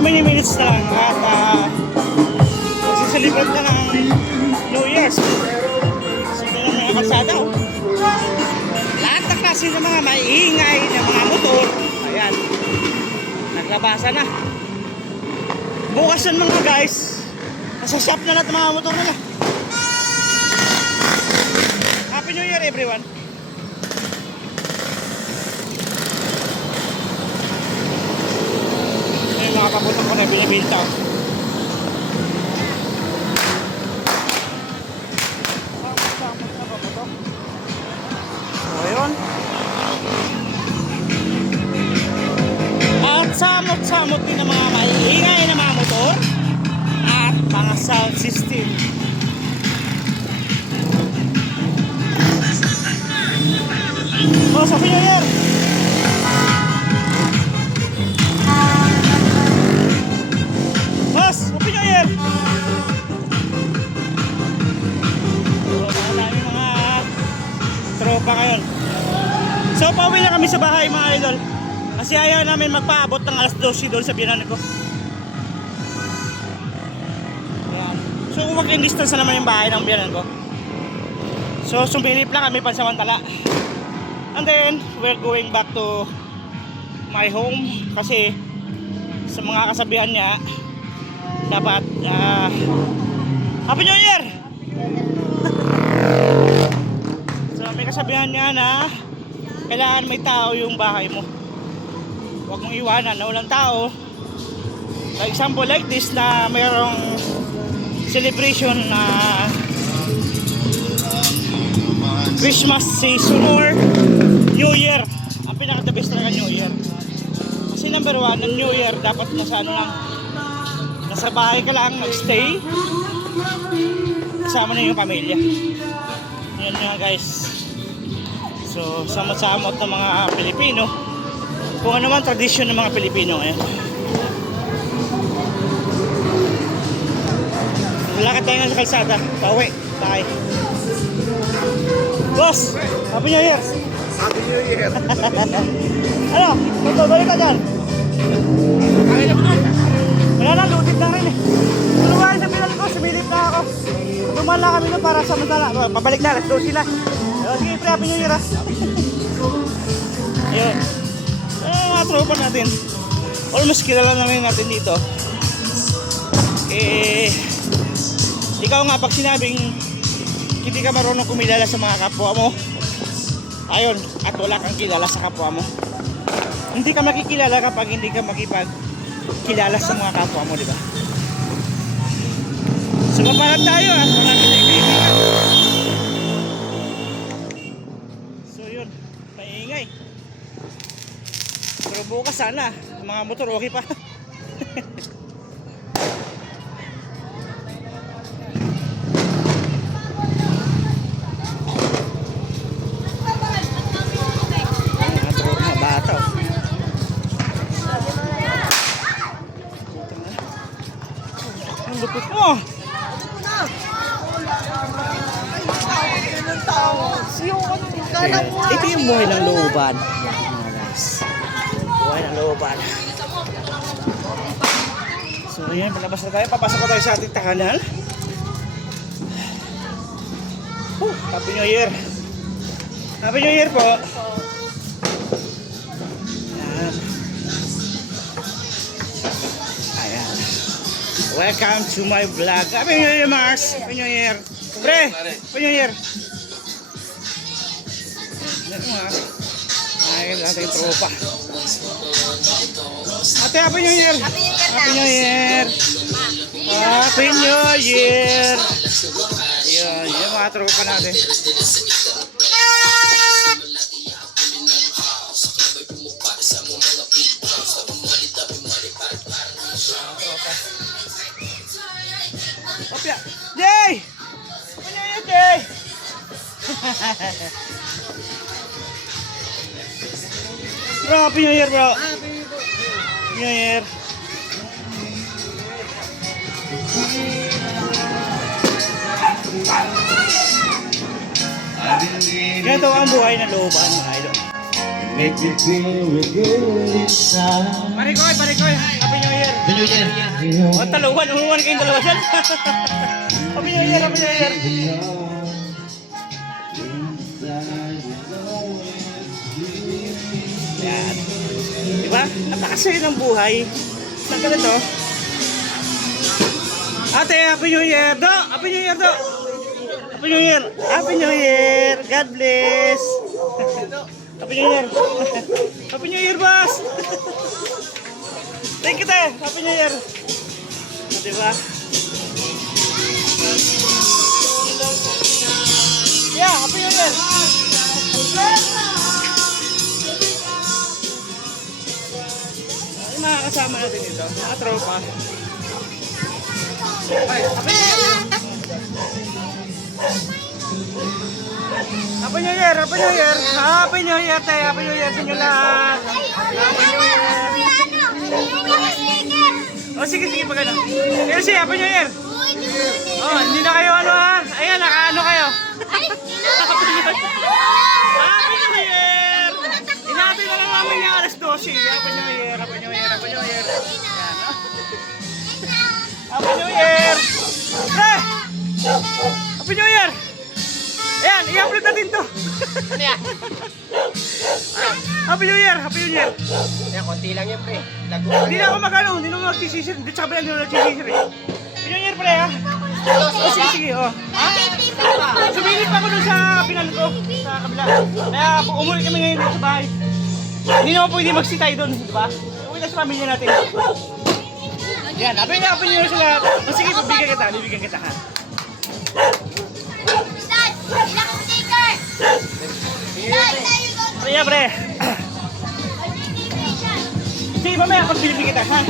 How many minutes na lang at magsisilibrate na ng New Year's. So ito na mga kalsada, oh. Lahat na klase ng mga maiingay ng mga motor, ayan, naglabasan na. Bukas yan mga guys, nasa shop na lahat ng mga motor nila. Happy New Year everyone. May mga kaputok ko na binibinta. Ayun. At samot-samot din ng mga maiingay na mga motor at mga sound system. Oh, sa New Year! Boss, Happy New Year! Marami mga tropa ngayon. So, pauwi na kami sa bahay mga idol. Kasi ayaw namin magpaabot ng alas 12 doon sa biyanan ko. Ayan. So, walking distance na naman yung bahay ng biyanan ko. So, sumilip lang kami pansamantala. And then, we're going back to my home. Kasi, sa mga kasabihan niya, dapat, Happy New Year! So, may kasabihan niya na kailangan may tao yung bahay mo. Huwag mong iwanan na walang tao. For example like this na mayroong celebration na Christmas season or New Year. Ang pinaka-the best talaga New Year. Kasi number one, ng New Year dapat nasa ano lang, nasa bahay ka lang, mag-stay. Kasama na yung pamilya. Yan nga guys. So, samot-samot ng mga Pilipino. Kung ano man tradisyon ng mga Pilipino ngayon. Lakad tayo nga sa kalsada. Pauwi. Bye. Boss! Happy New Year! Happy New Year! Ano? Balik ka dyan? Wala na, lutid na rin eh. Tulungan sa pinan ko, sumilip na ako. Tuman lang kami na para sa mantala. Pabalik na, let's go sila. Sige, pre, Happy New Year ah. Ayun. Mga tropa natin. Almost kilala na rin natin dito. Ikaw nga pag sinabing hindi ka marunong kumilala sa mga kapwa mo, ayun, at wala kang kilala sa kapwa mo. Hindi ka makikilala kapag hindi ka makipagkilala sa mga kapwa mo, di ba? So, maparad tayo at marami tayong kaibigan. So, yun, maingay. Pero bukas sana, mga motor okay pa. Lupit mo. Ito yung buhay ng looban. Buhay ng looban. So yun, palabas na tayo. Papasok na tayo sa ating tahanan. Happy New Year. Happy New Year po. Welcome to my vlog. Happy New Year, Mars. Happy New Year. Pre, Happy New Year. Ay, ating tropa. Ate, Happy New Year. Happy New Year. Happy New Year. Yun, yung mga tropa natin. Opya! Jay! Ano yun, Jay? Bro, Happy New Year, bro. Happy New Year. Ganito ang buhay ng looban, mga idol. Make me feel good inside. Pare ko, Happy New Year. Happy New Year. O, taluhan kayong dalawa dyan. Happy New Year, Happy New Year. Yan. Diba? Napakasaya ng buhay. Saan ka na to? Ate, Happy New Year, Do! Happy New Year, Do! Happy New Year! Happy New Year! God bless! Happy New Year! Happy New Year, boss! Thank you, te! Happy New Year! Diba? Yeah, Happy New Year! Yung mga kasama natin dito, mga tropa. Ay, Happy New Year! Happy New Year! Happy New Year! Happy New Year, te! Happy New Year sa inyo lahat! Happy New Year! Oh, sige, pag ano. Kasi, Happy New Year! Oh, hindi na kayo ano ha? Ayan, nakaano kayo? Happy New Year! Inabi na lang namin yung alas 12. Happy New Year! Happy New Year! Happy New Year! Ayan, no? Happy New Year! Pre! Happy New Year! Ayan, i-upload natin to. Ano yan? Happy New Year! Happy New Year! Yan, konti lang yan, pre. Lago. Hindi na ako magano, hindi na ako magsisisir. Hindi sa kabila, hindi na ako magsisisir eh. Happy New Year pre ha? Oh, sige, oh. Sumilip ako dun sa pinal ko, sa kabila. Kaya umuwi kami ngayon dito sa bahay. Hindi naman pwede magsitay doon, di ba? Uwi na sa pamilya natin. Yan, Happy New Year sa lahat. Oh, sige, bibigyan kita ha. Pre, pre. Sige, mamaya pag bibigyan kita ha.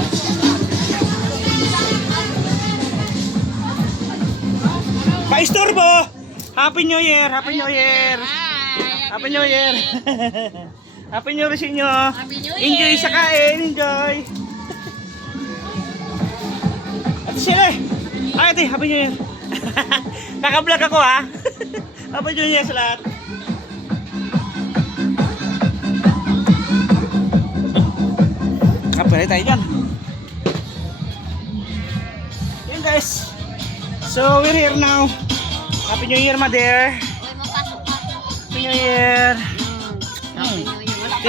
Paistorbo! Happy New Year! Happy New Year! Happy New Year! Happy New Year sa inyo! Enjoy sa kain! Enjoy! At sila eh! Ay, ate! Happy New Year! Naka-vlog ako ha! Happy New Year sa lahat! Kapalay tayo dyan! Yan guys! So we're here now. Happy New Year, mother. Happy New Year. Ito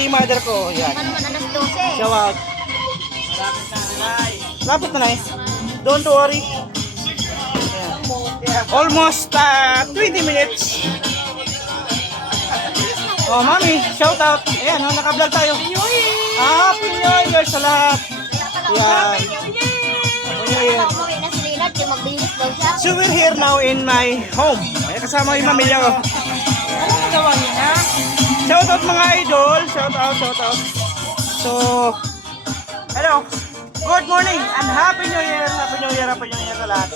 yung mother ko. Yan. Shout out. Lapit na eh. Don't worry. Yan. Almost 20 minutes. Oh, mami, shout out. Ayan, naka-vlog tayo. Happy New Year sa lahat. Yan. Happy New Year. So we're here now in my home. Ay, kasama yung pamilya ko. Ano magawa niya na? Shout out mga idol. Shout out. So, hello. Good morning and Happy New Year. Happy New Year sa lahat.